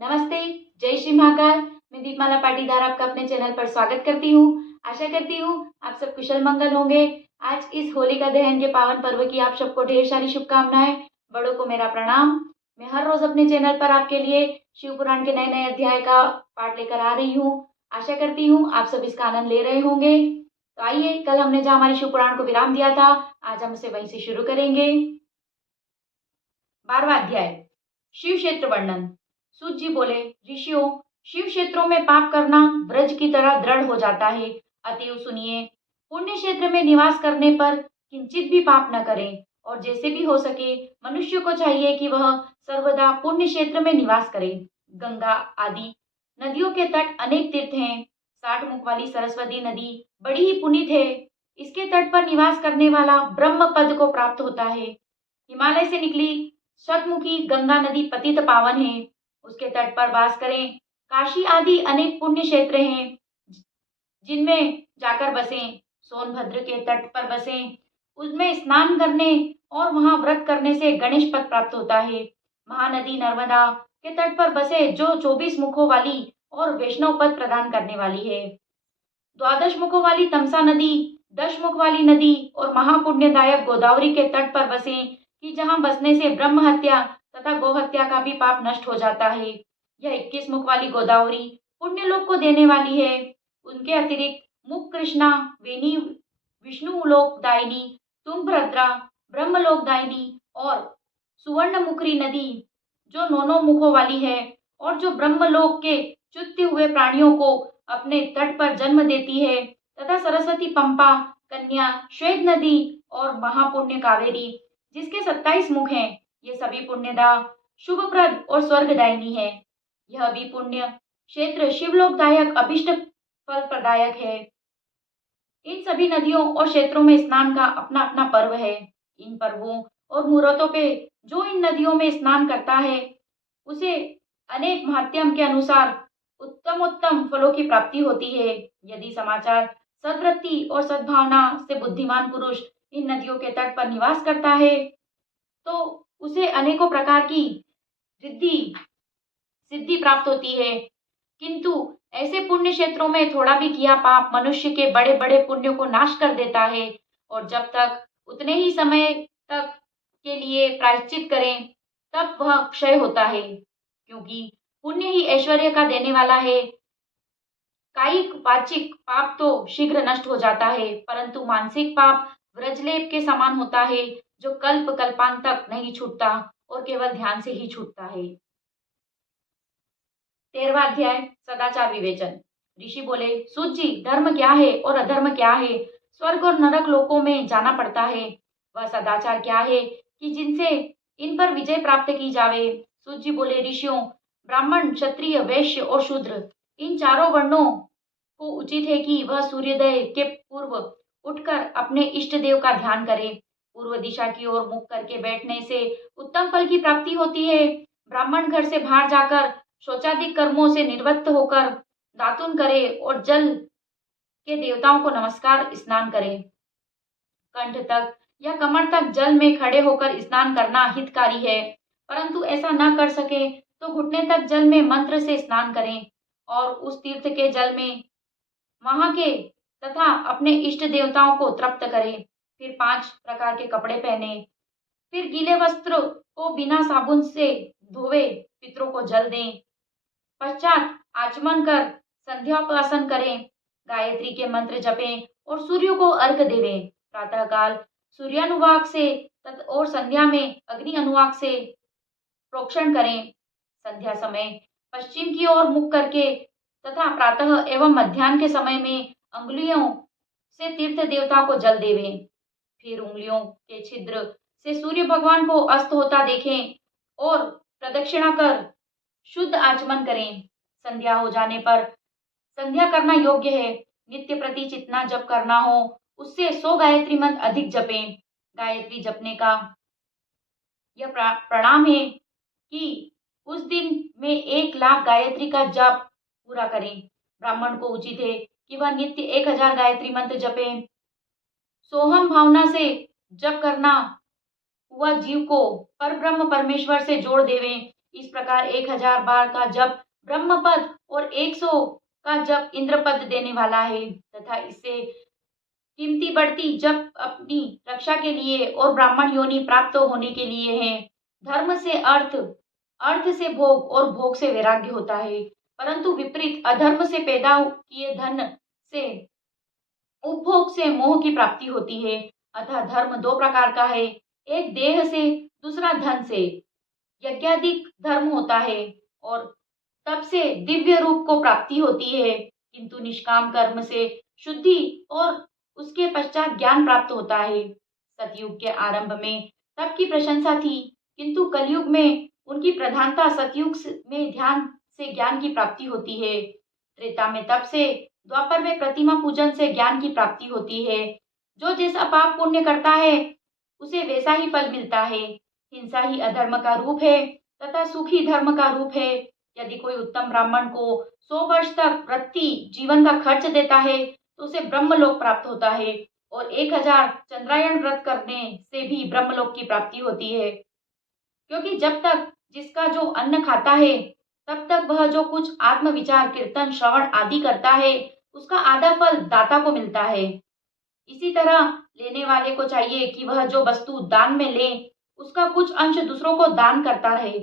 नमस्ते, जय श्री महाकाल। मैं दीपमाला पाटीदार आपका अपने चैनल पर स्वागत करती हूँ। आशा करती हूँ आप सब कुशल मंगल होंगे। आज इस होलिका दहन के पावन पर्व की आप सबको ढेर सारी शुभकामनाएं। बड़ों को मेरा प्रणाम। मैं हर रोज अपने चैनल पर आपके लिए शिव पुराण के नए नए अध्याय का पाठ लेकर आ रही हूँ। आशा करती हूँ आप सब इसका आनंद ले रहे होंगे। तो आइए, कल हमने जहाँ हमारी शिव पुराण को विराम दिया था, आज हम उसे वहीं से शुरू करेंगे। 12वां अध्याय, शिव क्षेत्र वर्णन। सूत जी बोले, ऋषियों, शिव क्षेत्रों में पाप करना ब्रज की तरह दृढ़ हो जाता है। अतएव सुनिए, पुण्य क्षेत्र में निवास करने पर किंचित भी पाप न करें, और जैसे भी हो सके मनुष्य को चाहिए कि वह सर्वदा पुण्य क्षेत्र में निवास करे। गंगा आदि नदियों के तट अनेक तीर्थ हैं। 60 मुख वाली सरस्वती नदी बड़ी ही पुनीत है। इसके तट पर निवास करने वाला ब्रह्म पद को प्राप्त होता है। हिमालय से निकली शतमुखी गंगा नदी पतित पावन है। उसके तट पर वास करें। काशी आदि अनेक पुण्य क्षेत्र हैं जिनमें जाकर बसें। सोनभद्र के तट पर बसें। उसमें स्नान करने और वहां व्रत करने से गणेश पद प्राप्त होता है। महानदी नर्मदा के तट पर बसे, जो 24 मुखों वाली और वैष्णव पद प्रदान करने वाली है। 12 मुखों वाली तमसा नदी, 10 मुख वाली नदी और महापुण्यदायक गोदावरी के तट पर बसे, कि जहां बसने से ब्रह्म हत्या तथा गोहत्या का भी पाप नष्ट हो जाता है। यह 21 मुख वाली गोदावरी पुण्य लोक को देने वाली है। उनके अतिरिक्त मुख कृष्णा, वेणी विष्णु लोकदायिनी, तुम्भद्रा ब्रह्म लोकदायिनी और सुवर्ण मुखरी नदी, जो 9 मुखों वाली है और जो ब्रह्मलोक के च्युत हुए प्राणियों को अपने तट पर जन्म देती है, तथा सरस्वती पंपा, कन्या, श्वेत नदी और महापुण्य कावेरी, जिसके 27 मुख हैं। ये सभी पुण्यदा, शुभप्रद और स्वर्गदायिनी है। यह भी पुण्य क्षेत्र शिवलोकदायक अभिष्ट फल प्रदायक है। इन सभी नदियों और क्षेत्रों में स्नान का अपना अपना पर्व है। इन पर्वों और मुहूर्तों पे जो इन नदियों में स्नान करता है, उसे अनेक महात्म्य के अनुसार उत्तम उत्तम फलों की प्राप्ति होती है। यदि समाचार सद्वृत्ति और सद्भावना से बुद्धिमान पुरुष इन नदियों के तट पर निवास करता है, तो उसे अनेकों प्रकार की रिद्धि सिद्धि प्राप्त होती है। किंतु ऐसे पुण्य क्षेत्रों में थोड़ा भी किया पाप मनुष्य के बड़े बड़े पुण्य को नाश कर देता है, और जब तक उतने ही समय तक के लिए प्रायश्चित करें, तब वह क्षय होता है। क्योंकि पुण्य ही ऐश्वर्य का देने वाला है। कायिक वाचिक पाप तो शीघ्र नष्ट हो जाता है, परंतु मानसिक पाप व्रजलेप के समान होता है, जो कल्प कल्पांत तक नहीं छूटता और केवल ध्यान से ही छूटता है। 13वां अध्याय, सदाचार विवेचन। ऋषि बोले, सूत जी, धर्म क्या है और अधर्म क्या है? स्वर्ग और नरक लोकों में जाना पड़ता है। वह सदाचार क्या है कि जिनसे इन पर विजय प्राप्त की जावे? सूत जी बोले, ऋषियों, ब्राह्मण, क्षत्रिय, वैश्य और शूद्र, इन चारों वर्णों को उचित है कि वह सूर्योदय के पूर्व उठकर अपने इष्ट देव का ध्यान करे। पूर्व दिशा की ओर मुख करके बैठने से उत्तम फल की प्राप्ति होती है। ब्राह्मण घर से बाहर जाकर शौचादि कर्मों से निवृत्त होकर दातुन करे और जल के देवताओं को नमस्कार स्नान करे। कंठ तक या कमर तक जल में खड़े होकर स्नान करना हितकारी है, परंतु ऐसा न कर सके तो घुटने तक जल में मंत्र से स्नान करें और उस तीर्थ के जल में वहां के तथा अपने इष्ट देवताओं को तृप्त करें। फिर 5 प्रकार के कपड़े पहने। फिर गीले वस्त्र को बिना साबुन से धोवे पितरों को जल दें। पश्चात आचमन कर संध्याोपासन करें। गायत्री के मंत्र जपें और सूर्य को अर्घ देवें। प्रातःकाल सूर्यानुवाक से और संध्या में अग्नि अनुवाक से प्रोक्षण करें। संध्या समय पश्चिम की ओर मुख करके तथा प्रातः एवं मध्याह्न के समय में अंगुलियों से तीर्थ देवता को जल देवें। फिर उंगलियों के छिद्र से सूर्य भगवान को अस्त होता देखें और प्रदक्षिणा कर शुद्ध आचमन करें। संध्या हो जाने पर संध्या करना योग्य है। नित्य प्रति जितना जप करना हो, उससे 100 गायत्री मंत्र अधिक जपें। गायत्री जपने का यह प्रणाम है कि उस दिन में 1 लाख गायत्री का जप पूरा करें। ब्राह्मण को उचित है कि वह नित्य 1000 गायत्री मंत्र जपे। सोहम भावना से जप करना हुआ जीव को परब्रह्म परमेश्वर से जोड़ देवे। इस प्रकार 1000 बार का जप ब्रह्म पद और 100 का जप इंद्र पद देने वाला है तथा इससे कीमती बढ़ती जप अपनी रक्षा के लिए और ब्राह्मण योनि प्राप्त होने के लिए है। धर्म से अर्थ, अर्थ से भोग और भोग से वैराग्य होता है, परंतु विपरीत अधर्म से पैदा किए धन से उपभोग से मोह की प्राप्ति होती है। अतः धर्म दो प्रकार का है, एक देह से, दूसरा धन से। यज्ञाधिक धर्म होता है और तब से दिव्य रूप को प्राप्ति होती है, किंतु निष्काम कर्म से शुद्धि और उसके पश्चात ज्ञान प्राप्त होता है। सतयुग के आरंभ में तप की प्रशंसा थी, किंतु कलयुग में उनकी प्रधानता सतयुग में ध्यान से ज्ञान की प्राप्ति होती है। त्रेता में तप से, द्वापर में प्रतिमा पूजन से ज्ञान की प्राप्ति होती है। जो जैसा पाप पुण्य करता है उसे वैसा ही फल मिलता है। हिंसा ही अधर्म का रूप है तथा सुख ही धर्म का रूप है। यदि कोई उत्तम ब्राह्मण को 100 वर्ष तक प्रति जीवन का खर्च देता है तो उसे ब्रह्मलोक प्राप्त होता है और 1000 चंद्रायण व्रत करने से भी ब्रह्मलोक की प्राप्ति होती है। क्योंकि जब तक जिसका जो अन्न खाता है तब तक वह जो कुछ आत्मविचार, कीर्तन, श्रवण आदि करता है उसका आधा फल दाता को मिलता है। इसी तरह लेने वाले को चाहिए कि वह जो वस्तु दान में ले उसका कुछ अंश दूसरों को दान करता रहे।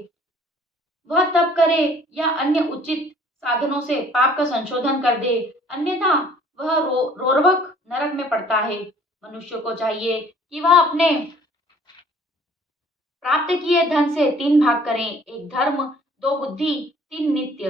वह तप करे या अन्य उचित साधनों से पाप का संशोधन कर दे, अन्यथा वह रोरवक नरक में पड़ता है। मनुष्य को चाहिए कि वह अपने प्राप्त किए धन से 3 भाग करें, एक धर्म, 2 बुद्धि, 3 नित्य।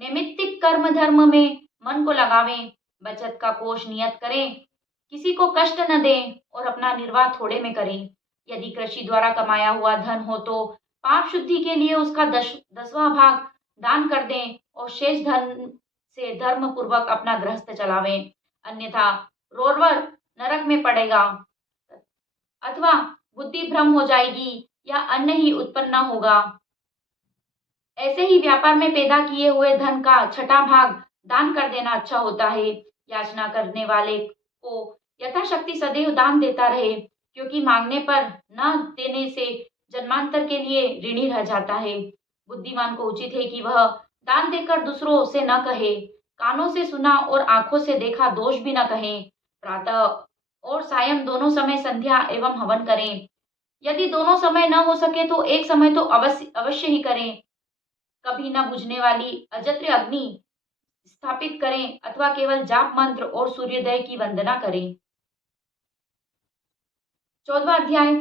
नैमित्तिक कर्म धर्म में मन को लगावें, बचत का कोष नियत करें, किसी को कष्ट न दें और अपना निर्वाह थोड़े में करें। यदि कृषि द्वारा कमाया हुआ धन हो तो पाप शुद्धि के लिए उसका 10वां भाग दान कर दें और शेष धन से धर्म पूर्वक अपना गृहस्थ चलावें, अन्यथा रोरवर नरक में पड़ेगा अथवा बुद्धि भ्रम हो जाएगी या अन्न ही उत्पन्न न होगा। ऐसे ही व्यापार में पैदा किए हुए धन का 6वां भाग दान कर देना अच्छा होता है। याचना करने वाले को यथाशक्ति सदैव दान देता रहे, क्योंकि मांगने पर न देने से जन्मांतर के लिए ऋणी रह जाता है। बुद्धिमान को उचित है कि वह दान देकर दूसरों से न कहे, कानों से सुना और आंखों से देखा दोष भी न कहें। प्रातः और सायं दोनों समय संध्या एवं हवन करें। यदि दोनों समय न हो सके तो एक समय तो अवश्य ही करें। कभी न बुझने वाली अजत्र अग्नि स्थापित करें अथवा केवल जाप मंत्र और सूर्योदय की वंदना करें। 14वां अध्याय,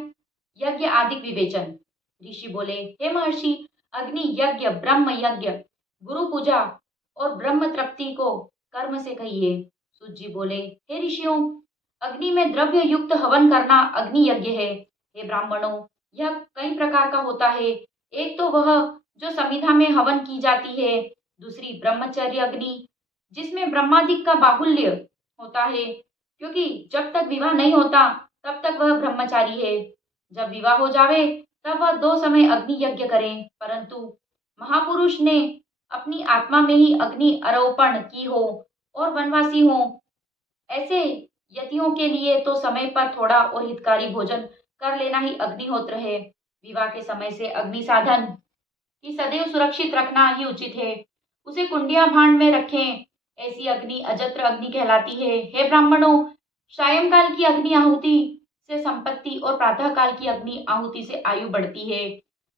यज्ञ आदि विवेचन। ऋषि बोले, हे महर्षि, अग्नि यज्ञ, ब्रह्म यज्ञ, गुरु पूजा और ब्रह्म तृप्ति को कर्म से कहिए। सूत जी बोले, हे ऋषियों, अग्नि में द्रव्य युक्त हवन करना अग्नि यज्ञ है। हे ब्राह्मणों, यह कई प्रकार का होता है। एक तो वह जो समिधा में हवन की जाती है, दूसरी ब्रह्मचर्य अग्नि जिसमें ब्रह्मादिक का बाहुल्य होता है, क्योंकि जब तक विवाह नहीं होता तब तक वह ब्रह्मचारी है। जब विवाह हो जावे तब वह 2 समय अग्नि यज्ञ करें, परंतु महापुरुष ने अपनी आत्मा में ही अग्नि आरोपण की हो और वनवासी हो, ऐसे यतियों के लिए तो समय पर थोड़ा और हितकारी भोजन कर लेना ही अग्निहोत्र है। विवाह के समय से अग्नि साधन की सदैव सुरक्षित रखना ही उचित है। उसे कुंडिया भांड में रखें, ऐसी अग्नि अजत्र अग्नि कहलाती है। हे ब्राह्मणों, सायंकाल की अग्नि आहुति से संपत्ति और प्रातः काल की अग्नि आहुति से आयु बढ़ती है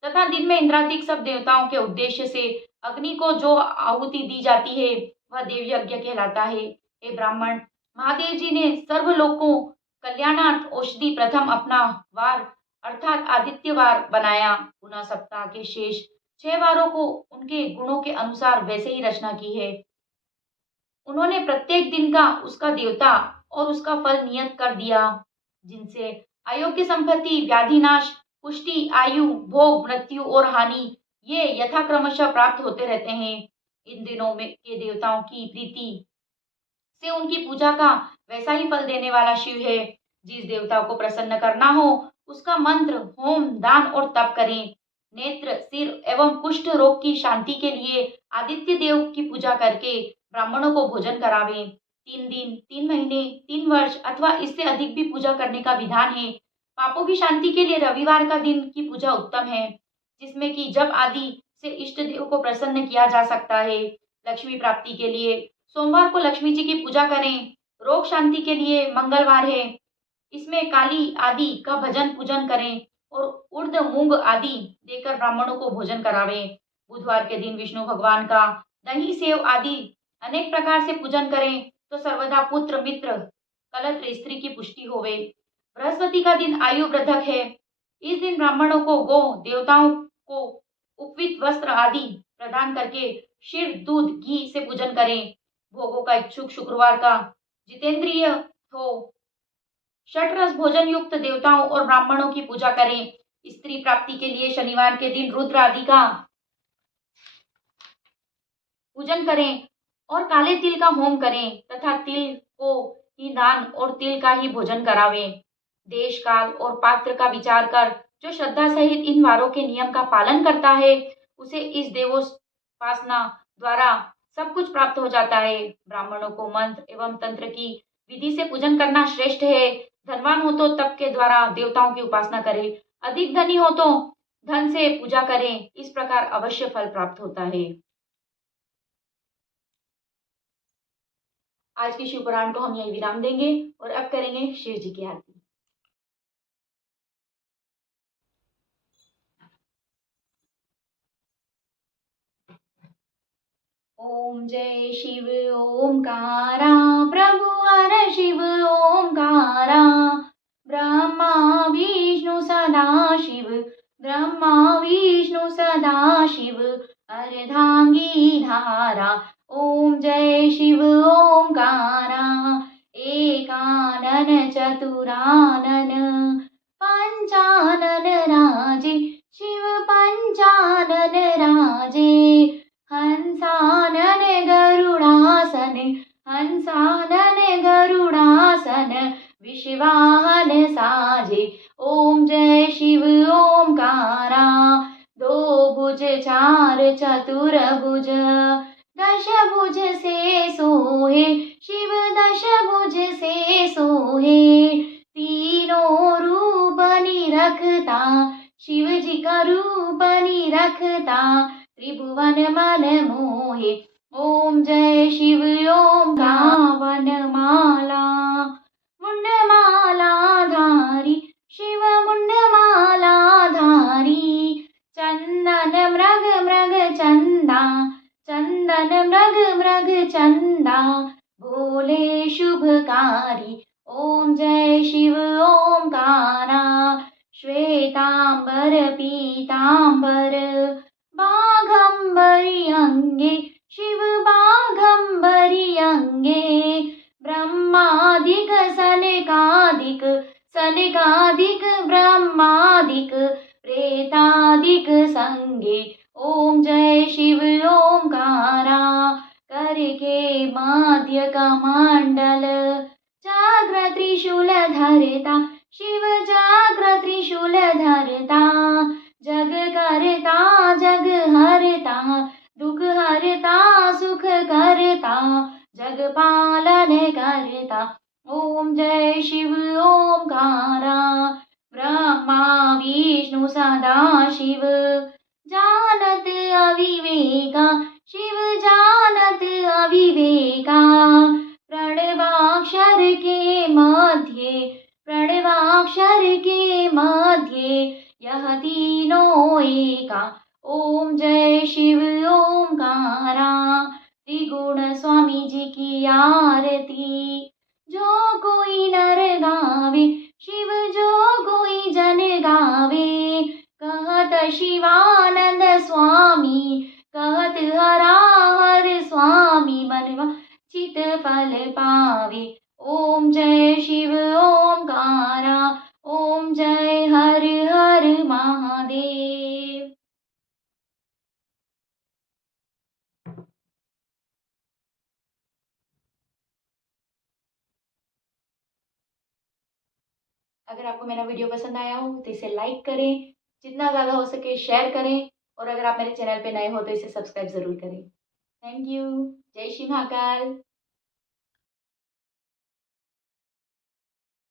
तथा दिन में इंद्रादिक सब देवताओं के उद्देश्य से अग्नि को जो आहुति दी जाती है वह देव यज्ञ कहलाता है। हे ब्राह्मण, महादेव जी ने सर्वलोकों कल्याणार्थ औषधि प्रथम अपना वार अर्थात आदित्यवार बनाया। पुनः सप्ताह के शेष 6 वारों को उनके गुणों के अनुसार वैसे ही रचना की है। उन्होंने प्रत्येक दिन का उसका देवता और उसका फल नियत कर दिया, जिनसे अयोग्य संपत्ति, व्याधिनाश, पुष्टि, आयु, भोग, मृत्यु और हानि ये यथाक्रमशः प्राप्त होते रहते हैं। इन दिनों में के देवताओं की प्रीति से उनकी पूजा का वैसा ही फल देने वाला शिव है। जिस देवता को प्रसन्न करना हो उसका मंत्र, होम, दान और तप करें। नेत्र, सिर एवं कुष्ठ रोग की शांति के लिए आदित्य देव की पूजा करके ब्राह्मणों को भोजन करावें। 3 दिन, 3 महीने, 3 वर्ष अथवा इससे अधिक भी पूजा करने का विधान है। पापों की शांति के लिए रविवार का दिन की पूजा उत्तम है, जिसमें कि जप आदि से इष्ट देव को प्रसन्न किया जा सकता है। लक्ष्मी प्राप्ति के लिए सोमवार को लक्ष्मी जी की पूजा करें। रोग शांति के लिए मंगलवार है, इसमें काली आदि का भजन पूजन करें और उर्द मूंग आदि देकर ब्राह्मणों को भोजन करावें। बुधवार के दिन विष्णु भगवान का दही सेव आदि अनेक प्रकार से पूजन करें तो सर्वदा पुत्र मित्र कलत्र स्त्री की पुष्टि होवे। बृहस्पति का दिन आयु वृद्धक है। इस दिन ब्राह्मणों को गो देवताओं को उपवित वस्त्र आदि प्रदान करके क्षीर दूध घी से पूजन करें। भोगों का इच्छुक शुक्रवार का जितेंद्रिय हो षट रस भोजन युक्त देवताओं और ब्राह्मणों की पूजा करें। स्त्री प्राप्ति के लिए शनिवार के दिन रुद्र आदि का पूजन करें और काले तिल का होम करें तथा तिल को ही दान और तिल का ही भोजन करावें। देश काल और पात्र का विचार कर जो श्रद्धा सहित इन वारों के नियम का पालन करता है उसे इस देवोपासना द्वारा सब कुछ प्राप्त हो जाता है। ब्राह्मणों को मंत्र एवं तंत्र की विधि से पूजन करना श्रेष्ठ है। धनवान हो तो तप के द्वारा देवताओं की उपासना करे, अधिक धनी हो तो धन से पूजा करें, इस प्रकार अवश्य फल प्राप्त होता है। आज के शिव पुराण को हम यही विराम देंगे और अब करेंगे शिव जी की आरती। ओम जय शिव ओमकारा, प्रभु हर शिव ओमकारा, ब्रह्मा विष्णु सदा शिव, ब्रह्मा विष्णु सदा शिव, अर्धांगी धारा। ओम जय शिव ओमकारा, एकानन चतुरानन, पंचानन राजे, शिव पंचानन राजे, हंसानन गरुड़ासन, हंसानन गरुड़ासन, विश्वाहन साजे। ओम जय शिव ओमकारा, दो भुज चार चतुर भुज, दश भुज से सोहे, शिव दश भुज से सोहे, तीनों रूप निरखता, शिव जी का रूप निरखता, त्रिभुवन मन मोहे। ओम जय शिव ओम गावन माला, मुंड माला धारी, शिव मुंड माला धारी, चंदन मृग मृग चंदा, चंदन मृग मृग चंदा, भोले शुभकारी। ओम जय शिव ओमकारा, श्वेतांबर पीतांबर, बाघंबरी अंगे, शिव बाघंबरी अंगे, ब्रह्मादिक सनकादिक, सनकादिक ब्रह्मादिक, प्रेतादिक संगे। ओम जय शिव ओमकारा, करके माध्य कमंडल, जाग्र त्रिशूल धरता, शिव जाग्र त्रिशूल धरता, जग करता जग हरता, दुख हरता सुख करता, जग पालन करता। ओम जय शिव ओमकारा, ब्रह्मा विष्णु सदा शिव, जानत अविवेका, शिव जानत अविवेका, प्रणवाक्षर के मध्य, प्रणवाक्षर के मध्य, यह तीनों एका। ओम जय शिव ओमकारा, त्रिगुण स्वामी जी की आरती, जो कोई नर गावे, शिव जो कोई जन गावे, कहत शिवानंद स्वामी, कहत हरा हर स्वामी, मनवा चित फल पावे। ओम जय शिव ओमकारा, ओम जय हर हर महादेव। अगर आपको मेरा वीडियो पसंद आया हो तो इसे लाइक करें, जितना ज़्यादा हो सके शेयर करें और अगर आप मेरे चैनल पे नए हो तो इसे सब्सक्राइब ज़रूर करें। Thank you. जय श्री महाकाल।